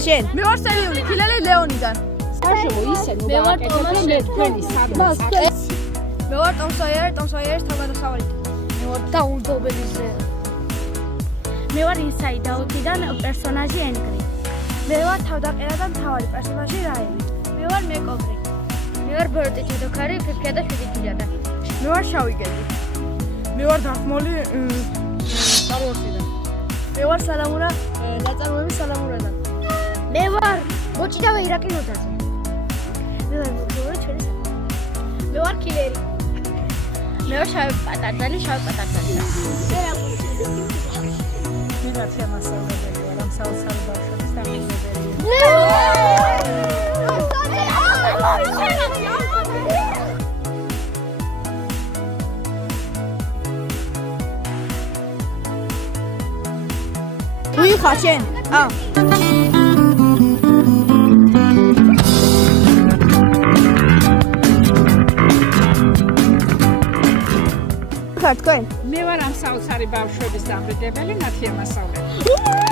ხარ შენ? მე ვარ სერიული ფილელი ლეონიდან. ბავშვო ისე ნუ გააკეთე მე თქვენი სადმას. მე ვარ ტომ სოიერის თავგადასავალი. მე ვარ დაუნდობელის ზე. მე ვარ ინსაიდ აუთიდან პერსონაჟი ენგრი. მე ვარ თავდაყირადან მთავარი პერსონაჟი რაიმი. მე ვარ მეკობრი. მე ვარ ბოროტი ჩედოქარი ფიფქია და შვიდიჭიადა. მე ვარ შავი გელი. მე ვარ დახმოლი სტარვორსიდან. მე ვარ სალამურა ნაწარმოების სალამურადან. მე ვარ ბოჭი და ვეირაკი ნოდაზე. მე ვარ მოგზაური ჩვენი საქმე. მე ვარ კილერი. მე ვარ შავი პატარდალი. მე რაცია მასწავლებელი ვარ ამ საოცარ ბავშვებს დამეგებელია. ვი ხარ შენ? ხარ თქვენ? მე ვარ ამ საოცარი ბავშვების დამრიგებელი ნათია მასწავლებელი.